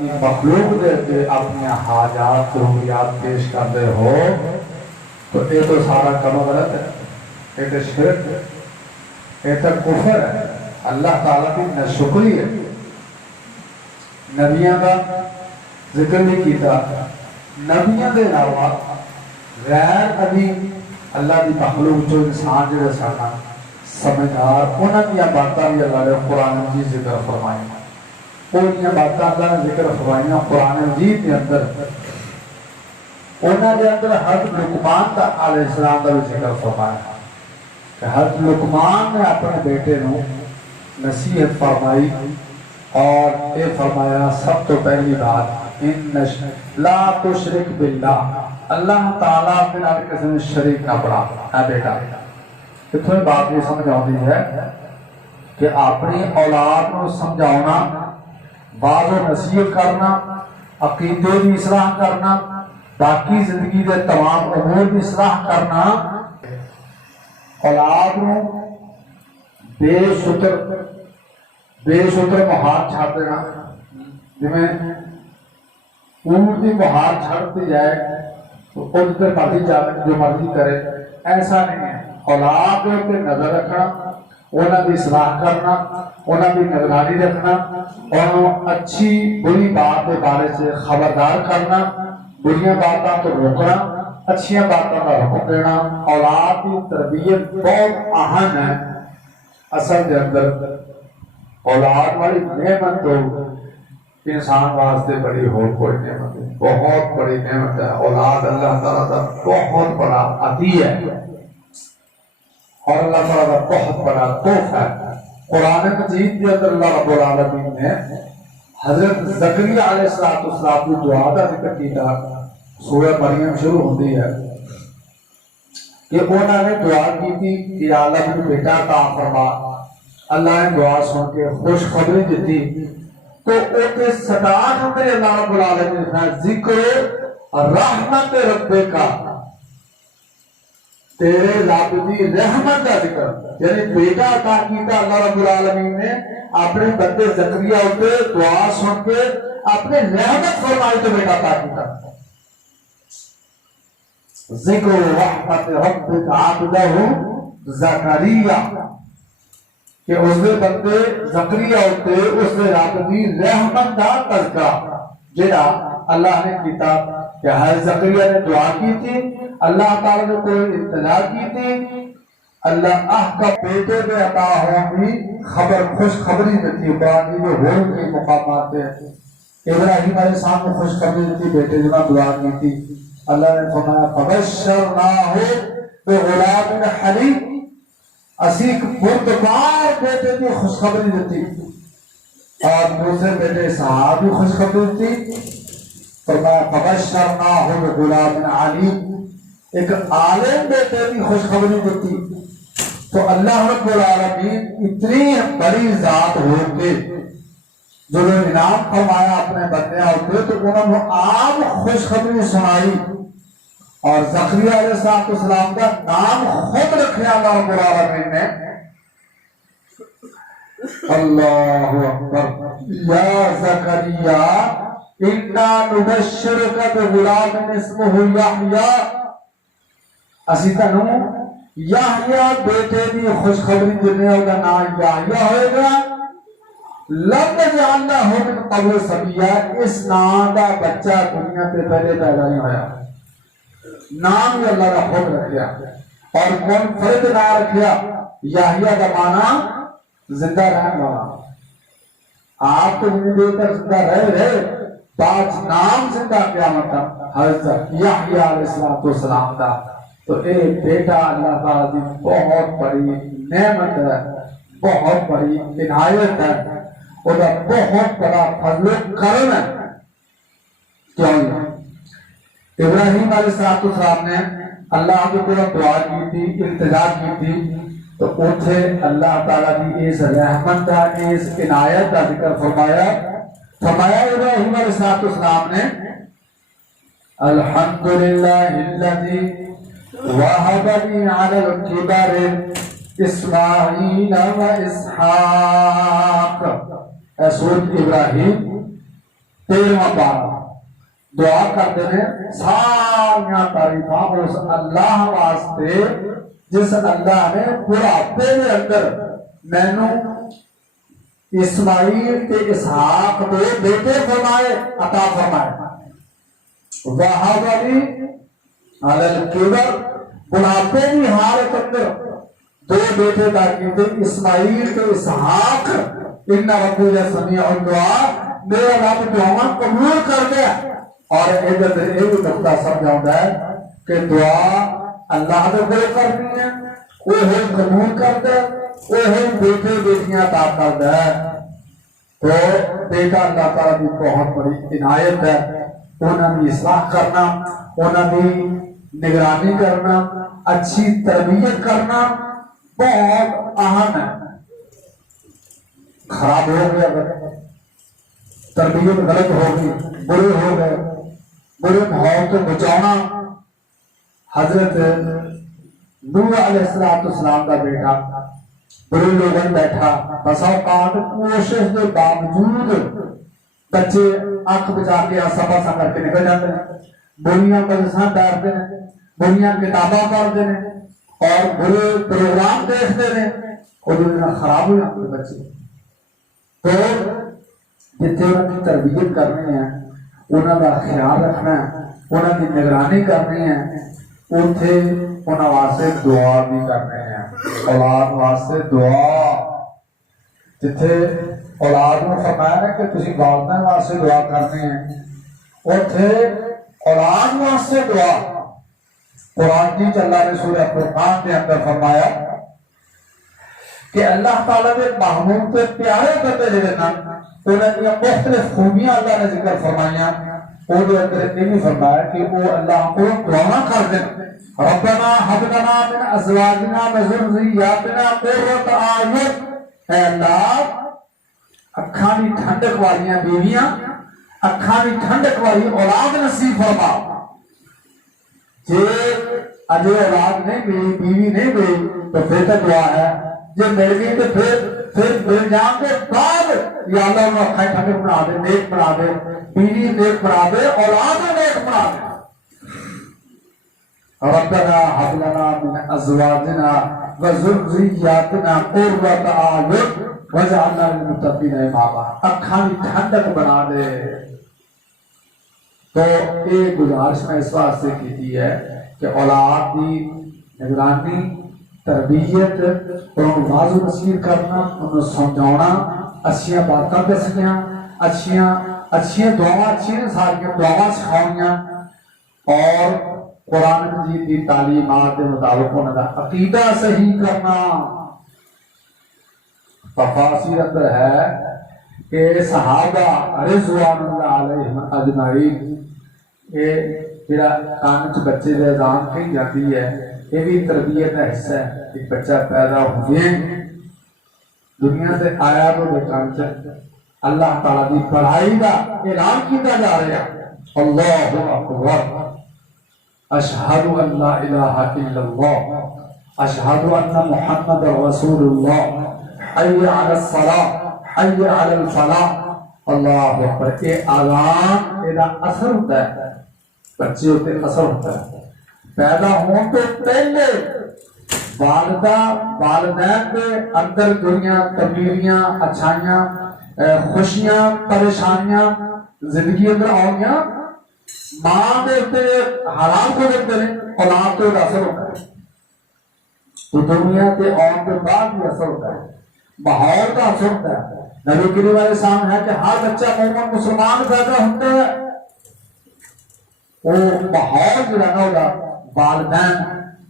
مخلوق دے کے اپنے حاجات ضروریات پیش کرتے ہو تو یہ تو سارا کم غلط ہے، یہ تو شرک ہے، یہ تو کفر ہے، اللہ تعالیٰ کی ناشکری ہے۔ نبیوں کا ذکر نہیں کیتا، نبیوں کے علاوہ غیر نبی اللہ کی مخلوق جو انسان جڑے سن سمجھدار انہوں دیا باتاں بھی اللہ نے قرآن مجید ذکر فرمائی، انہاں باتاں اللہ نے ذکر فرمائیاں قرآن مجید کے اندر، انہاں دے اندر حضرت لقمان کا علیہ السلام کا بھی ذکر فرمایا کہ حضرت لقمان نے اپنے بیٹے نو نصیحت فرمائی اور یہ فرمایا سب تو پہلی بات لا تشرک باللہ، اللہ تعالیٰ کے نال کسی نے شریک نہ بنا۔ اے بیٹا اتنے بات یہ سمجھ آتی ہے کہ اپنی اولاد کو سمجھانا، بعض و نصیحت کرنا، عقیدے کی اصلاح کرنا، باقی زندگی کے تمام امور کی اصلاح کرنا، اولاد کو بے شتر مہار چھاڑ دینا، جویں اونٹ کی مہار چھڑتی جائے تو ادھر مرضی جائے جو مرضی کرے، ایسا نہیں ہے۔ اولاد پہ نظر رکھنا، انہوں کی اصلاح کرنا، انہوں کی نگرانی رکھنا، اور اچھی بری بات کے بارے سے خبردار کرنا، بریاں باتوں کو روکنا، اچھیاں باتوں کا حکم دینا۔ اولاد کی تربیت بہت اہم ہے۔ اصل کے اندر اولاد والی نعمت تو انسان واسطے بڑی ہو کوئی نعمت ہے، بہت بڑی نعمت ہے۔ اولاد اللہ تعالیٰ کا بہت بڑا عطیہ ہے اور اللہ تعالیٰ کا بہت بڑا تحفہ ہے۔ قرآن مجید کے اندر اللہ رب العالمین نے حضرت زکریا علیہ السلام کی دعا کا ذکر کیا، سورہ مریم شروع ہوتی ہے کہ انہوں نے دعا کی تھی کہ یا اللہ مجھے بیٹا عطا فرما۔ اللہ نے دعا سن کے خوشخبری دیتی تو اوتے سٹار اندر اللہ رب العالمین نے ذکر رحمت ربکا، تیرے رب دی رحمت کا ذکر، یعنی بیٹا عطا کیتا اللہ رب العالمین نے اپنے بندے زکریا ہوتے دعا سن کے اپنے رحمت فرمائی تو بیٹا عطا کیتا۔ ذکر رحمت ربک عبدہ زکریا کہ اس نے بندے زکریا ہوتے اس نے رب دی رحمت کا تذکرہ جڑا اللہ نے کیتا کہ ہر زکریا نے دعا کی تھی، اللہ تعالیٰ نے کوئی اطلاع کی تھی، اللہ کا بیٹے میں عطا ہوگی خبر خوشخبری دیتی، قرآن میں ہو کے مقامات پہ ابراہیم علیہ السلام نے خوشخبری دیتی، بیٹے جنہاں دعا کی تھی، اللہ نے فرمایا فبشرناہ بغلام حلیم، اسی بردبار بیٹے کی خوشخبری دیتی، اور دوسرے بیٹے صاحب بھی خوشخبری دیتی، فرمایا فبشرناہ بغلام علیم، ایک عالم بیٹے کی خوشخبری دیتی۔ تو اللہ رب العالمین اتنی بڑی ذات ہو کے جو انعام فرمایا اپنے بندے ہوتے تو انہوں نے عام خوشخبری سنائی، اور زکریا علیہ السلام کا نام خود رکھا اللہ رب العالمین نے۔ اللہ اکبر، یا زکریا انا نبشرک بغلام اسمہ یحییٰ، اسی تنوں یحییٰ بیٹے کی خوشخبری دینے ہوگا، نام یحییٰ ہوئے گا، لم نجعل لہ من قبل سمیہ، اس نام کا بچہ دنیا پہ پہلے پیدا نہیں ہویا، نام ہی اللہ کا خود رکھیا، اور منفرد نام رکھیا۔ یحییٰ کا معنی زندہ رہنے والا، آپ تو جنہیں دیر تک زندہ رہے پانچ نام زندہ قیامت کا حضرت یحییٰ علیہ السلام کا۔ تو ایک بیٹا اللہ تعالیٰ کی بہت بڑی نعمت ہے، بہت بڑی عنایت ہے، اور بہت بڑا فضل و کرم ہے۔ کیوں ابراہیم علیہ السلام نے اللہ کے پورا دعا کی تھی، التجا کی تھی، تو اتھے اللہ تعالیٰ کی اس رحمت کا، اس عنایت کا ذکر فرمایا ابراہیم علیہ السلام نے الحمدللہ الذی وہب لی علی الکبر اسماعیل و اسحاق، سورۃ ابراہیم 13واں پارہ دعا کرتے ہیں سارا تعریفاں اس اللہ واسطے جس اللہ نے بڑھاپے کے اندر مینوں اسماعیل تے اسحاق دے بیٹے فرمائے عطا فرمائے وہاب علی علی الکبر بڑھاپے کی حالت اندر دو بیٹے دا کیتے اسماعیل تے اسحاق ان ربی سمیع الدعاء میرا رب دعا قبول کر گیا اور ادھر یہ نقطہ سمجھاؤں ہے کہ دعا اللہ دے بڑے کرنی ہے وہ قبول کرتا ہے وہ بیٹے بیٹیاں عطا کرتا ہے تو بیٹا اللہ تعالیٰ کی بہت بڑی عنایت ہے انہوں نے اصلاح کرنا انہوں نے نگرانی کرنا اچھی تربیت کرنا بہت اہم ہے خراب ہو گیا تربیت غلط ہوگی برے ہو گئے برے ماحول کو بچانا حضرت نوح علیہ السلام کا بیٹا برے لوگوں بیٹھا بسا اوقات کوشش کے باوجود بچے اکھ بچا کے سبا سا کر کے نکل جاتے ہیں بریاں مدرسہ بیٹھتے ہیں بریاں کتاباں پڑھتے ہیں اور برے پروگرام دیکھتے ہیں اور خراب ہو جاتے بچے تو جتنے انہوں کی تربیت کرنی ہے انہوں کا خیال رکھنا ہے انہوں کی نگرانی کرنی ہے اتنے انہوں واسطے دعا بھی کرنے ہیں اولاد واسطے دعا جتھے اولاد کو فرمایا ہے کہ تسی والدین واسطے دعا کرنے ہیں اتنے اولاد واسطے دعا قرآن کی اللہ نے سورہ فرقان کے اندر فرمایا کہ اللہ تعالیٰ نے محمود کے پیارے بندے جڑے نا انہوں نے مختلف خوبیاں اللہ نے ذکر فرمائیاں وہ اندر یہ بھی فرمایا کہ وہ اللہ کو دعا کر دیں ربنا هب لنا من ازواجنا وذرياتنا قرة اعین اے اللہ اکھاں دی ٹھنڈک والیاں بیویاں اکھاں دی ٹھنڈک والی اولاد نصیب فرما جے اجے اولاد نہیں ملی بیوی نہیں ملی تو پھر تو دعا ہے جے مل گئی تو پھر مل جان کے بعد یا اللہ انہوں اکھاں ٹھنڈک بنا دے نیک بنا دے بیوی نیک بنا دے اولاد نیک بنا دے ربنا هب لنا من ازواجنا وذرياتنا قرة اعین واجعلنا للمتقین اماما اکھاں دی ٹھنڈک بنا دے تو ایک گزارش میں اس واسطے کی ہے کہ اولاد کی نگرانی تربیت اور واضح نصیحت کرنا انہیں سمجھانا اچھیاں باتاں دسنیاں اچھیاں دعاواں اچھیاں ساریاں دعاواں سکھاؤنیاں اور قرآن مجید کی تعلیمات کے مطابق انہوں کا عقیدہ صحیح کرنا تفاسیر اندر ہے کہ صحابہ رضوان اللہ علیہم اجمعین یہ جڑا کان چ بچے دے اذان کہی جاتی ہے یہ بھی تربیت کا حصہ ہے ایک بچہ پیدا ہوئے دنیا سے آیا تو دے کان چ اللہ تعالیٰ کی پڑھائی کا اعلان کیا جا رہا ہے اللہ اکبر اشہد ان لا الہ الا اللہ اشہد ان محمد رسول اللہ حی علی الصلاۃ حی علی الفلاح اللہ اکبر یہ اذان یہ اثر ہوتا ہے بچے ہوتے اثر ہوتا ہے پیدا ہوں تو پہلے والدہ والدین کے اندر دنیا تبدیلیاں اچھائیاں خوشیاں پریشانیاں زندگی اندر آؤں ماں دیتے حرام کو دیتے ہیں اولاد تو اثر ہوتا ہے تو دنیا کے آن کے بعد بھی اثر ہوتا ہے ماحول کا اثر ہوتا ہے نبی کریم علیہ السلام ہے کہ ہر بچہ مومن مسلمان پیدا ہوتا ہے وہ ماحول جو رہنا ہوگا والدین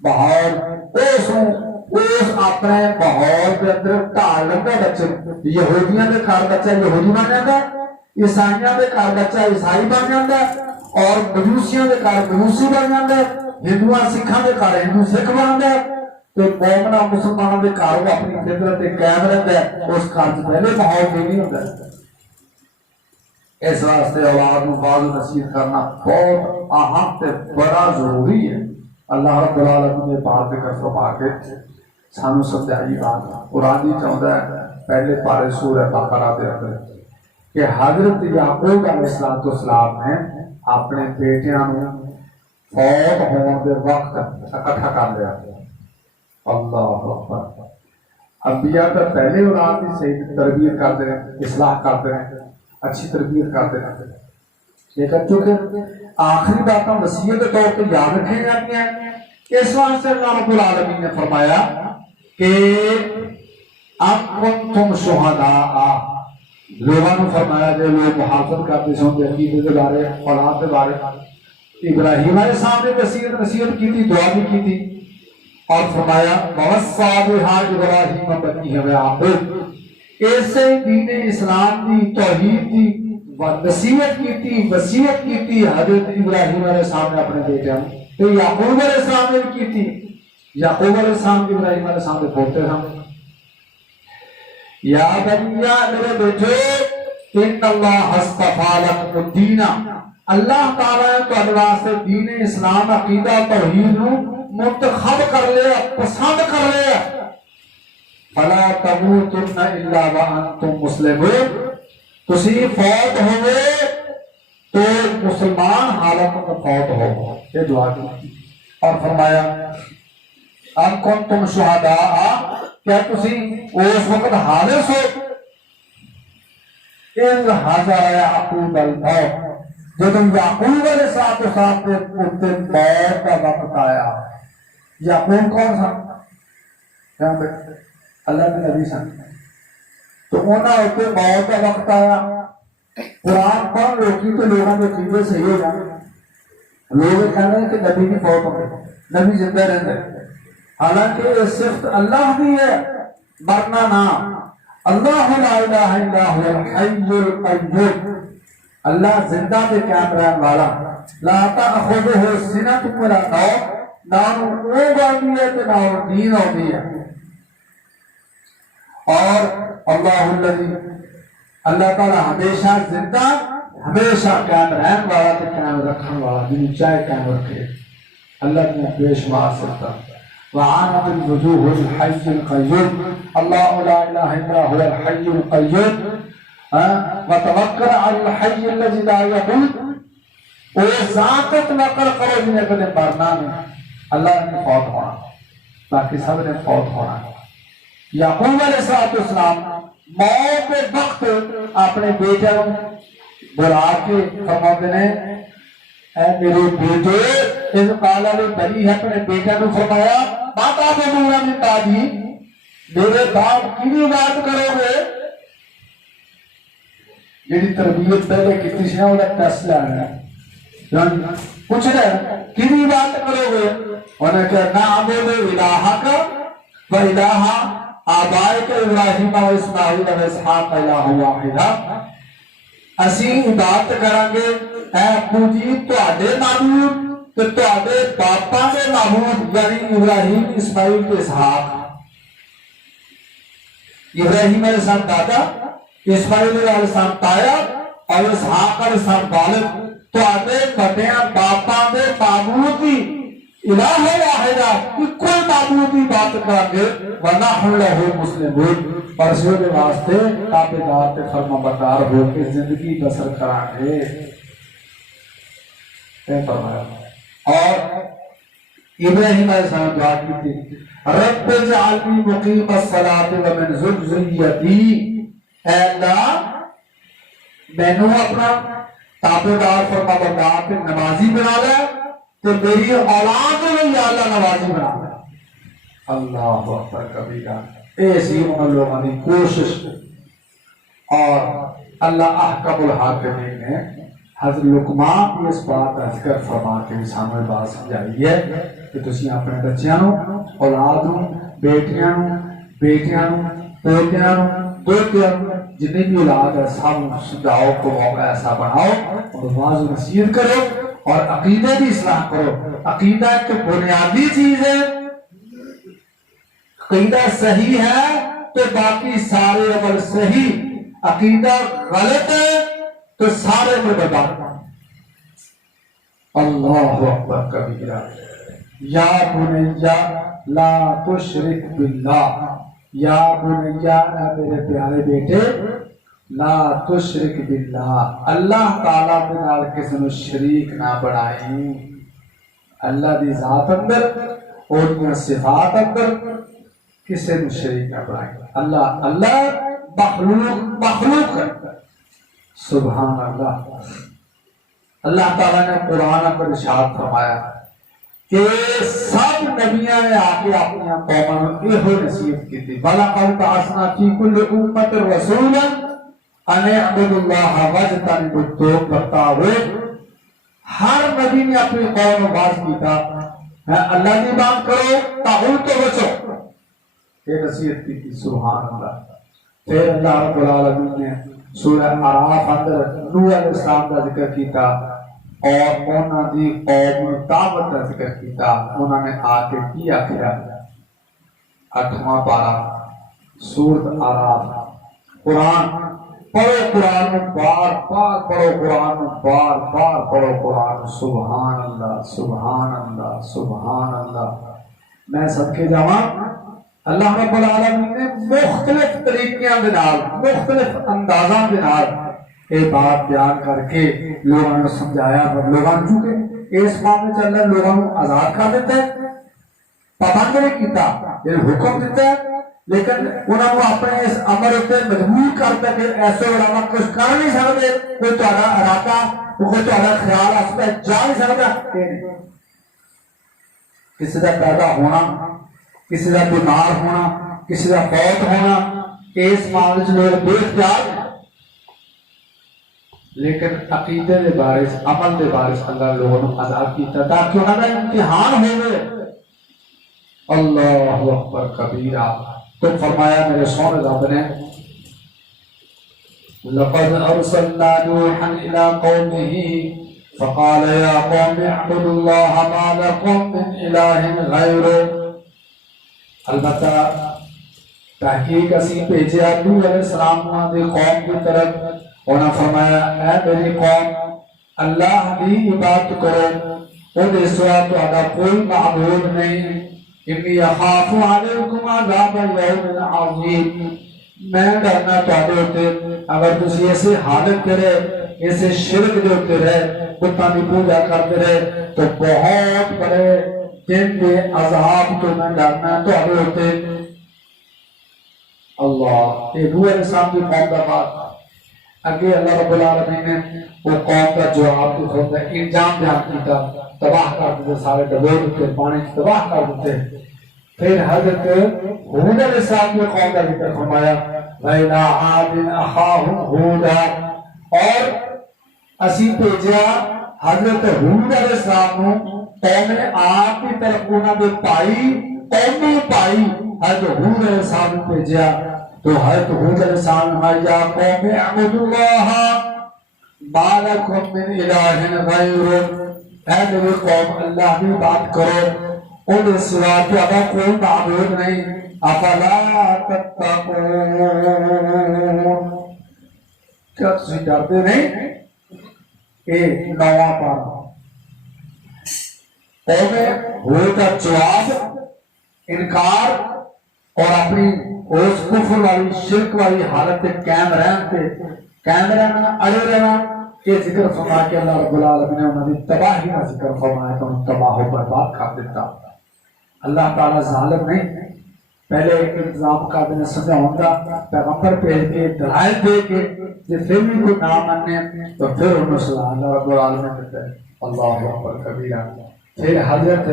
ماحول اس اپنے ماحول کے اندر ڈال لگا بچے یہودیاں کے گھر بچہ یہودی بن جاتا عیسائیاں کے گھر بچہ عیسائی بن جاتا اور مجوسیاں کے گھر مجوسی بن جاتا ہندوؤں سکھاں کے گھر ہندو سکھ بن جاتا تو مومنا مسلمانوں کے گھر وہ اپنی فطرت قائم رہتا ہے اس گھر سے پہلے ماحول میں نہیں ہوتا اس واسطے اولاد کو باز نصیحت کرنا بہت اہم تے بڑا ضروری ہے اللہ رب العالمین نے بات ذکر فرما کے سانو سمجھائی بات قرآن ہی چاہتا ہے پہلے پارے سورہ بقرہ دے اندر کہ حضرت یعقوب علیہ السلام نے اپنے بیٹیاں فوت ہونے کے وقت اکٹھا کر لیا. اللہ اکبر. انبیاء کا پہلے اولاد کی صحیح تربیت کرتے ہیں, اصلاح کرتے ہیں, اچھی تربیت کرتے ہیں, لیکن چونکہ آخری باتیں وصیت کے طور پہ یاد رکھی جاتی ہیں, اس واسطے اللہ رب العالمین نے فرمایا کہ ام کنتم شہداء, لوگوں نے فرمایا جو لوگ محافظت کرتے سن کے عقیدے کے بارے, اولاد کے بارے, ابراہیم علیہ السلام نے نصیحت کی تھی, دعا بھی کی تھی, اور فرمایا وَوَصَّى بِهَا إِبْرَاهِيمَ بَنِيهِ وَيَعْقُوبَ, ایسے دین اسلام کی توحید کی نصیحت کی تھی, وصیت کی تھی حضرت ابراہیم علیہ السلام نے اپنے بیٹے کو, تو یعقوب علیہ السلام نے کی تھی. یعقوب علیہ السلام ابراہیم علیہ السلام نے بولتے تھے یا بنیا میرے بیٹے ان اللہ اصطفیٰ لکم الدین, اللہ تعالیٰ نے تہاڈے واسطے دین اسلام عقیدہ توحید نو منتخب کر لیا, پسند کر لیا. فلا تموتن الا وانتم مسلمون, تسی فوت ہوئے تو مسلمان حالت میں فوت ہو. یہ دعا کی اور فرمایا ام کنتم شہداء, کیا تسی اس وقت حاضر ہو اذ حضر یعقوب الموت, جب یعقوب علیہ السلام کے موت کا وقت آیا. یعقوب کون سا؟ اللہ کے نبی سن. تو انہوں نے موت کا وقت آیا. قرآن پڑھ لوگی تو لوگوں کے عقیدے صحیح ہو جائے. لوگ کہتے ہیں کہ نبی کی فوت ہو گئے, نبی زندہ رہتے, حالانکہ یہ صرف اللہ کی ہے, مرنا نہ. اللہ لا الہ الا هو الحی القیوم, اللہ زندہ پہ قائم رہنے والا. لا تأخذہ سنۃ ولا نوم, نہ اونگ آتی ہے تو نہ نیند آتی ہے. اور اللہ الذی, اللہ تعالی ہمیشہ زندہ, ہمیشہ قائم رہنے والا تو قائم رکھنے والا, جنہیں چاہے قائم رکھے. اللہ نے بے شمار سکتا. وعنت الوجوہ الحی القیوم, اللہ لا الہ الا هو الحی القیوم, وتوکل علی الحی الذی لا یموت, وہ ذات توکل کرو جنہیں کبھی مرنا نہیں. اللہ نے فوت ہونا, باقی سب نے فوت ہونا. یعقوب علیہ السلام موت کے وقت اپنے بیٹے بلا کے فرماتے ہیں اے میرے بیٹے, اس قال بلی ہے, اپنے بیٹے کو فرمایا ماتا بنورا من بعدی, میرے باپ کی بات کرو گے. جیڑی تربیت پہلے کتنی سی وہ ٹیسٹ لینا کچھ ہے کی بات کرو گے. انہوں نے کہا نعبد الہک و الہ آبائک ابراہیم و اسماعیل و اسحاق الہ واحدہ, اسی عبادت کریں گے اے ابو جی تہاڈے معبود تے تہاڈے باپاں دے معبود, یعنی ابراہیم, اسماعیل تے اسحاق. ابراہیم علیہ السلام دادا, اسماعیل علیہ السلام تایا, اور اسحاق علیہ السلام والد. تہاڈے بڑیاں باپاں دے معبود دی الہ واحدہ, کوئی معبود کی بات کریں گے. ونحن لہ مسلمون, اور اس کے واسطے تابعدار تے فرما بردار ہو کے زندگی بسر کریں گے. اور ابراہیم علیہ السلام دعا کی تھی رب اجعلنی مقیم الصلاۃ ومن ذریتی, اے اللہ مینوں اپنا تابعدار فرما بردار تے نمازی بنا لے, تو میری اولاد میں یا اللہ نوازی بنا لے. اللہ اکبر کبیرہ. ایسی ان لوگوں کی کوشش. اور اللہ احکم الحاکمین نے حضرت لقمان کی اس بات کا ذکر فرما کے سامنے بات سمجھائی ہے کہ تسی اپنے بچیاں نو, اولاد نو, بیٹیاں نو, پوتیاں نو, دوتیاں نو, جتنی بھی اولاد ہے سب سجاؤ کو موقع ایسا بناؤ اور واضح و نصیحت کرو اور عقیدے کی اصلاح کرو. عقیدہ ایک بنیادی چیز ہے, عقیدہ صحیح ہے تو باقی سارے عمل صحیح, عقیدہ غلط ہے تو سارے عمل برباد. اللہ اکبر کبیرہ. یا بنیا لا تشرک باللہ, یا بنیا, میرے پیارے بیٹے لا تشرک باللہ، اللہ تعالیٰ کے نال کسی نو شریک نہ بنائیں، اللہ دی ذات اندر اور دی صفات اندر کسی نو شریک نہ بنائیں۔ اللہ مخلوق ہے، سبحان اللہ۔ اللہ تعالیٰ نے قرآن اندر ارشاد فرمایا کہ سب نبیاں نے آ کے اپنی قوموں کو یہ نصیحت کی تھی، وَلَقَدْ بَعَثْنَا فِي كُلِّ أُمَّةٍ رَسُولًا أَنِ اعْبُدُوا اللَّهَ وَاجْتَنِبُوا الطَّاغُوتَ۔ ہر نبی نے اپنی قوم کو باز کی تھا اللہ کی بات کرو، طاغوت تو بچو، یہ نصیحت کی تھی، سبحان اللہ۔ پھر اللہ رب العالمین نے سورہ اعراف اندر نوح علیہ السلام کا ذکر کیتا اور انہاں دی قوم دعوت کا ذکر کیتا۔ انہوں نے آ کے کی آخیا، 8واں پارہ سورۃ اعراف۔ قرآن پڑھو، قرآن میں بار بار پڑھو، قرآن میں بار بار پڑھو قرآن، سبحان اللہ سبحان اللہ سبحان اللہ۔ میں صدقے جاواں، اللہ رب العالمین نے مختلف طریقیاں دے نال، مختلف اندازاں دے نال یہ بات بیان کر کے لوگوں نے سمجھایا، اور لوگوں نے چونکہ اس معاملے چ اللہ لوگوں کو آزاد کر دیتا ہے، پابند نہیں کیتا، یہ حکم دیتا ہے، لیکن انہوں نے اپنے اس امر اتنے مجبور کرتا کہ ایسے علامہ کچھ کر نہیں سکتے، کوئی تہاڈا ارادہ کوئی تہاڈا خیال اس پہ جا نہیں سکتا۔ کسی کا پیدا ہونا، کسی کا بیمار ہونا، کسی کا فوت ہونا، اس معاملے سے لوگ بے اختیار، لیکن عقیدے کے بارے عمل کے بارے اللہ لوگوں نے آزاد کیتا تاکہ انہوں کا امتحان ہوئے۔ اللہ اکبر کبیرہ۔ تو فرمایا میرے سونے رب نے لقد ارسلنا نوحا الى قومه فقال يا قوم اعبدوا الله ما لكم من اله غيره۔ البتہ تحقیق اسی بھیجیا نوح علیہ السلام دی قوم کی طرف، انہاں فرمایا اے میری قوم اللہ کی عبادت کرو، وہ دے سوا تہاڈا کوئی معبود نہیں، انی اخاف علیکم عذاب یوم عظیم، میں ڈرنا تہاڈے اوتے اگر تسی ایسے حالت کرے، ایسے شرک دے اوتے رہے، بتاں دی پوجا کرتے رہے، تو بہت بڑے دن کے عذاب تو میں ڈرنا تہاڈے اوتے۔ اللہ، یہ نوح علیہ السلام کی قوم کا بات اگے اللہ رب العالمین نے وہ قوم کا جواب تو ہوتا ہے، انجام بیان کیتا، تباہ کر دیتے، سارے ڈبوئے دیتے، پانی تباہ کر دیتے۔ پھر حضرت ہود علیہ السلام کی قوم کا ذکر فرمایا، وَإِلَىٰ عَادٍ أَخَاهُمْ هُودًا، اور اسی بھیجیا حضرت ہود علیہ السلام نے قوم عاد کی طرف انہاں دے بھائی، قومی بھائی حضرت ہود علیہ السلام نے بھیجیا، تو حضرت ہود علیہ السلام نے یا قوم اعبدوا اللہ ما لکم من الہ غیرہ، اے میری قوم اللہ کی بات کرو، ان سوا تہاڈا کوئی معبود نہیں، افلا تتقون، کیا تسی ڈرتے نہیں؟ اے 9واں پارہ قوم ہود کا جواب، انکار اور اپنی اس کفر والی شرک والی حالت قائم رہنا اڑے رہنا، یہ ذکر فرما کے اللہ رب العالمین نے انہوں نے تباہی کا ذکر فرمایا تو انہوں تباہ و برباد کر دیتا۔ اللہ تعالیٰ ظالم نہیں، پہلے ایک انتظام کا دن سمجھاؤں گا، پیغمبر بھیج کے دلائل دے کے جب پھر بھی کوئی نہ ماننے تو پھر انہوں صلاح اللہ رب العالمین کہتے ہیں اللہ اکبر کبیرہ۔ پھر حضرت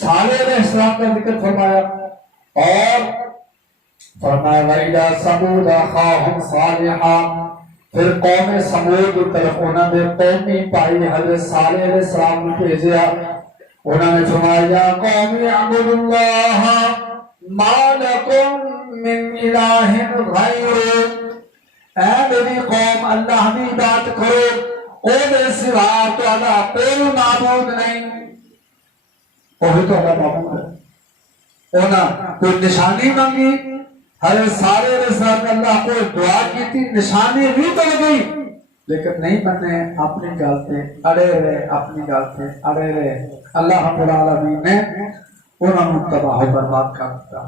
صالح علیہ السلام کا ذکر فرمایا اور فرمایا وَإِلَىٰ ثَمُودَ أَخَاهُمْ صَالِحًا، پھر قوم سمود کی طرف انہوں نے قومی بھائی حضرت صالح علیہ السلام نے بھیجا، انہوں نے فرمایا قوم اعبدوا اللہ ما لکم من الہ غیرہ، اے میری قوم اللہ کی عبادت کرو، او دے سوا تہاڈا کوئی معبود نہیں، وہی تہاڈا معبود ہے۔ انہاں کوئی نشانی مانگی، حضرت صالح علیہ السلام نے اللہ کو دعا کی تھی، نشانی بھی تو گئی لیکن نہیں بنے، اپنی گل سے اڑے رہے، اپنی گل سے اڑے رہے، اللہ رب العالمین نے انہوں نے تباہ و برباد کر دیا۔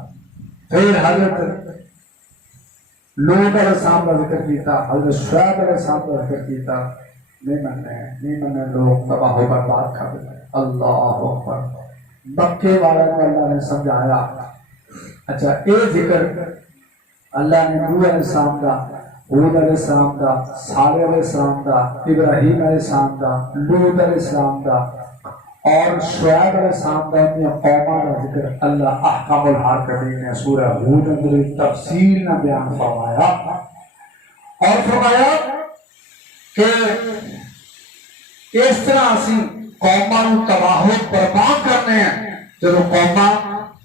پھر حضرت لوط علیہ السلام کا ذکر کیتا، حضرت شعیب علیہ السلام کا ذکر کیتا، نہیں مننے لوگ تباہ و برباد کر دیتے۔ اللہ اکبر۔ مکے والے کو اللہ نے سمجھایا۔ اچھا یہ ذکر اللہ نے نوح علیہ السلام کا، ہود علیہ السلام کا، صالح علیہ السلام کا، ابراہیم علیہ السلام کا، لوط علیہ السلام کا اور شعیب علیہ السلام کا، اپنی قوموں کا ذکر اللہ احکام الحاکمین نے سورہ ہود اندر تفصیل نہ بیان فرمایا اور فرمایا کہ اس طرح اسی قوموں کو تباہ و برباد کرنے ہیں جب قوماں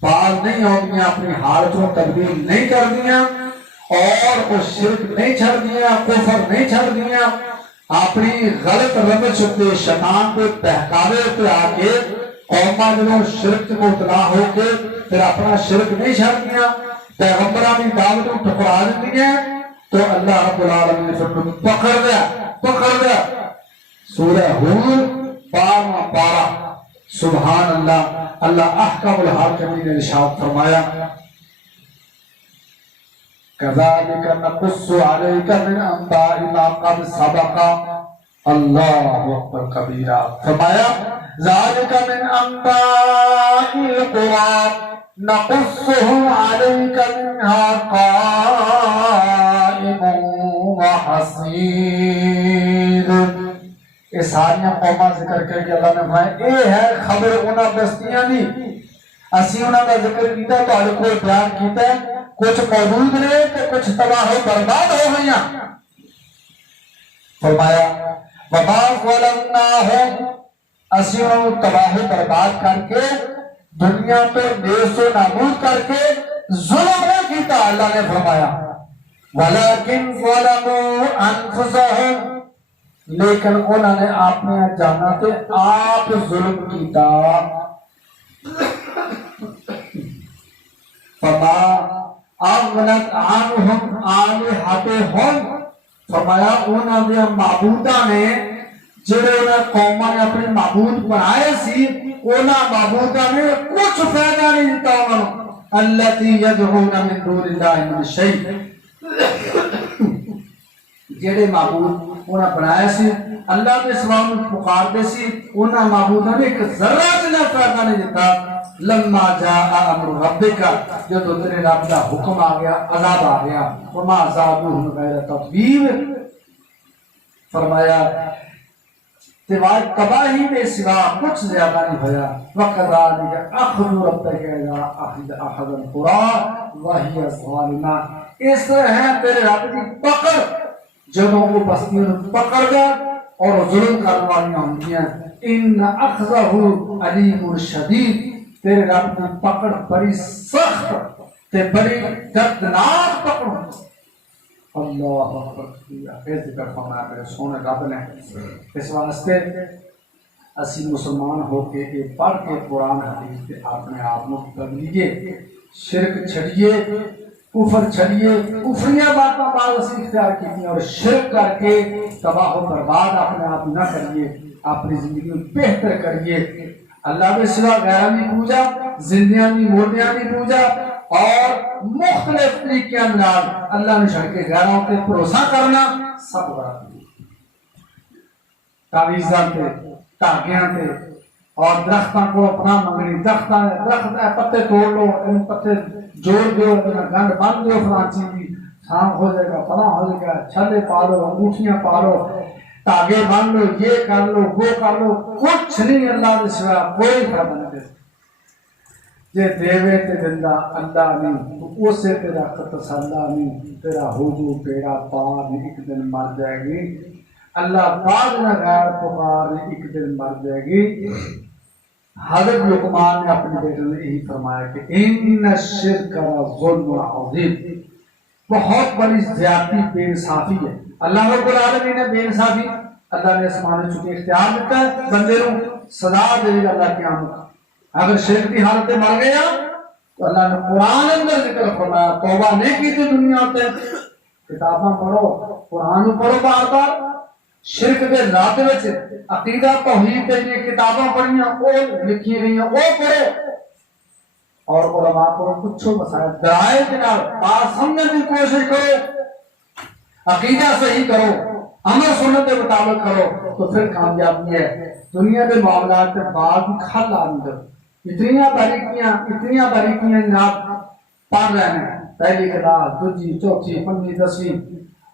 باز نہیں ہوگی، اپنی حالت کو تبدیل نہیں کر دیا اور وہ شرک نہیں چھڑ دیا، کفر نہیں چھڑ دیا، اپنی غلط روش پہ شیطان پہ بہکاوے پہ آ کے قوماں جنہوں شرک کو اطلاع ہو کے پھر اپنا شرک نہیں چھڑ دیا، پیغمبران کی دعوت کو ٹھکرا دی ہیں، تو اللہ رب العالمین نے پھر پکڑ دیا۔ سورہ ہود 12واں پارہ۔ سبحان اللہ۔ اللہ احکم الحاکمین نے ارشاد فرمایا کذالک نقص علیک من انباء ما قد سبق۔ اللہ اکبر کبیرہ۔ فرمایا ذالک من انباء القرى نقصه علیک منها قائم وحصید۔ یہ سارے قوماں ذکر کر کے اللہ نے فرمایا اے ہے خبر انہاں بستیاں دی، اسی انہاں کا ذکر کیتا تو آج کوئی بیان کیتا ہے، کچھ موجود نے کہ کچھ تباہ و برباد ہو گئیاں۔ فرمایا وما ظلمناہم، اسی انہوں تباہ و برباد کر کے دنیا پہ نیست و نابود کر کے ظلم نہ کیتا۔ اللہ نے فرمایا ولیکن ظلموا انفسہم، لیکن انہوں نے اپنے جانا تے آپ ظلم کیتا۔ فما اغنت عنہم آلہتہم، فرمایا انہوں نے معبودہ نے جڑے انہیں قوموں نے اپنے معبود بنائے سی، انہوں معبودہ نے کچھ فائدہ نہیں دیتا انہوں التی یدعون من دون اللہ من شیء، جڑے معبود انہاں بنایا سی اللہ کے سوا پکار دے سی، انہاں معبودوں نے ایک ذرہ جنا فائدہ نہیں دیتا۔ لما جاء امر ربک، جب تیرے رب کا حکم آ گیا، عذاب آ گیا، وما زادوہم غیر تتبیب، فرمایا تباہی میں سوا کچھ زیادہ نہیں ہویا۔ وَقَذَلِكَ أَخْذُ رَبِّكَ إِذَا أَخَذَ الْقُرَىٰ وَهِيَ ظَالِمَةٌ، اس طرح ہے تیرے رب کی پکڑ جب وہ بستیوں پکڑ گیا اور ظلم کرنے والی ہوں گی۔ ان اخذہ علیم شدید، تیرے رب کی پکڑ بڑی سخت تے بڑی دردناک پکڑ۔ اللہ اکبر۔ یہ ذکر فرمایا میرے سونے رب نے۔ اس واسطے اسی مسلمان ہو کے یہ پڑھ کے قرآن حدیث کے اپنے آپ کو بدلیے، شرک چھڑیے، کفر چھڑیے، کفریاں باتیں بعض اسی اختیار کی اور شرک کر کے تباہ و برباد اپنے آپ نہ کریے، اپنی زندگی میں بہتر کریے۔ اللہ کے سوا غیرہ نہیں پوجا، زندیاں نہیں موردیاں نہیں پوجا اور مختلف طریقے انداز اللہ نے چھڑ کے غیروں پہ بھروسہ کرنا سب غلط ہے۔ تعویذاں پہ، دھاگیاں پہ اور درختوں کو اپنا منگنی، درخت پتے توڑ لو، ان پتے جوڑ دو، گنڈ بند دو، فلاں چیز کی شام ہو جائے گا، فلاں ہو جائے گا، چھلے پالو، انگوٹھیاں پالو، تاگے باندھ لو، یہ کر لو، وہ کر لو، کچھ نہیں اللہ کے سوا کوئی فائدہ نہیں دے۔ جے دیوے تے دندہ اللہ نہیں تو اسے تیرا تسلا نہیں، تیرا ہوجو بیڑا پار نہیں، ایک دن مر جائے گی۔ اللہ بعد نہ غیر پکار نہیں، ایک دن مر جائے گی۔ حضرت لقمان نے اپنے بیٹے نے یہی فرمایا کہ ان الشرک ظلم عظیم، بہت بڑی زیادتی بے انصافی ہے۔ اللہ رب العالمین نے بے انصافی، اللہ نے آسمان چونکہ اختیار دیتا ہے بندے کو سزا دے گا اللہ قیامت۔ اگر شرک کی حالت مر گیا تو اللہ نے قرآن اندر ذکر فرمایا توبہ نہیں کی تھی دنیا پہ، کتاباں پڑھو، قرآن پڑھو بار بار، شرک کے ذات وچ عقیدہ توحید تے یہ کتاباں پڑھیاں وہ لکھی گئی ہیں وہ پڑھو اور علماء کو پوچھو، مسائل درائے کے نال بات سمجھنے کی کوشش کرو عقیدہ صحیح کرو، عمل سنت کے مطابق کرو تو پھر کامیابی ہے۔ دنیا کے معاملات کے بعد کھل اندر اتنی باریکیاں جناب پڑھ رہے ہیں، پہلی کلاس، دوسری، چوتھی، پنجی، دسویں،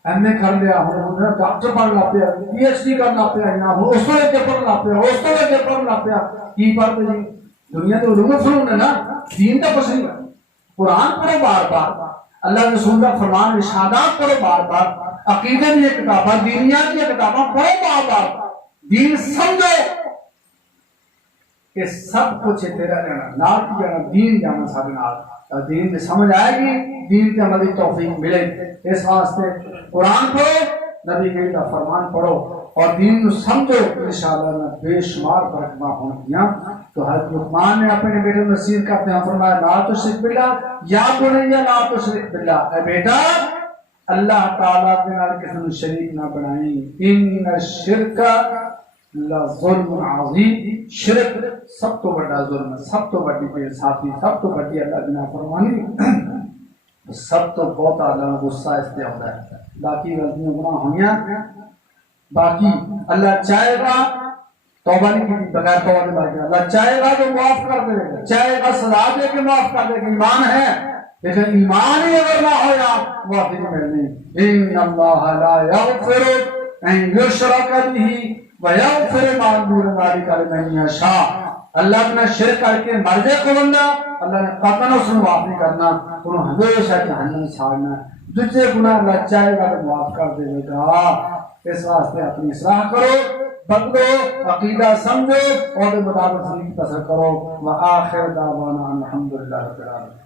ایم اے کر لیا، ہوں ڈاکٹر بن لا پیا، پی ایچ ڈی کرنا پیا، جناب اس کو لے کے پڑھنا پیا، اس کو لے کے پڑھنا پیا، کی پڑھتے جی؟ دنیا کے علوم فنون ہے نا، دین کا کچھ نہیں۔ قرآن پڑھو بار بار، اللہ رسول کا فرمان ارشادات پڑھو بار بار، عقیدے کی کتاباں، دینیات کی کتاباں پڑھو بار بار، دین سمجھو کہ سب کچھ تیرا جانا، نال کی جانا، دین جانا سارے نال، دین میں سمجھ آئے گی، دین کے عملی توفیق ملے گی۔ اس واسطے قرآن پڑھو، نبی کریم کا فرمان پڑھو اور دین کو سمجھو، انشاءاللہ میں بے شمار برکتاں ہوں گیاں۔ تو حضرت لقمان نے اپنے بیٹے کو نصیحت کرتے ہیں، فرمایا لا تشرک باللہ، یا بنیا لا تشرک باللہ، اے بیٹا اللہ تعالیٰ کے نال کسی نے شریک نہ بنائیں، ان الشرک لظلم عظیم، شرک سب تو بڑا ظلم ہے، سب تو بڑی بے انصافی، سب تو بڑی اللہ کی نافرمانی، سب تو بہت اللہ غصہ اس پہ ہوتا ہے۔ باقی غلطیاں گناہ ہوئیاں، باقی اللہ چاہے گا توبہ نہیں کی بغیر توبہ کے باقی اللہ چاہے گا تو معاف کر دے گا، چاہے گا سزا دے کے معاف کر دے گا، ایمان ہے، لیکن ایمان ہی اگر نہ ہو یا معافی نہیں ملنی۔ ان اللہ لا یغفر ان یشرک بہ ویغفر ما دون ذلک لمن یشاء، اللہ نے شرک کر کے مر جائے کو بندہ، اللہ نے قطعاً اس کو معاف نہیں کرنا، انہوں ہمیشہ جہنم چھاڑنا ہے۔ دوسرے گناہ اللہ چاہے گا تو معاف کر دے گا۔ اس واسطے اپنی اصلاح کرو، بدلو، عقیدہ سمجھو اور مطابق زندگی بسر کرو۔ وآخر دعوانا الحمدللہ رب العالمین۔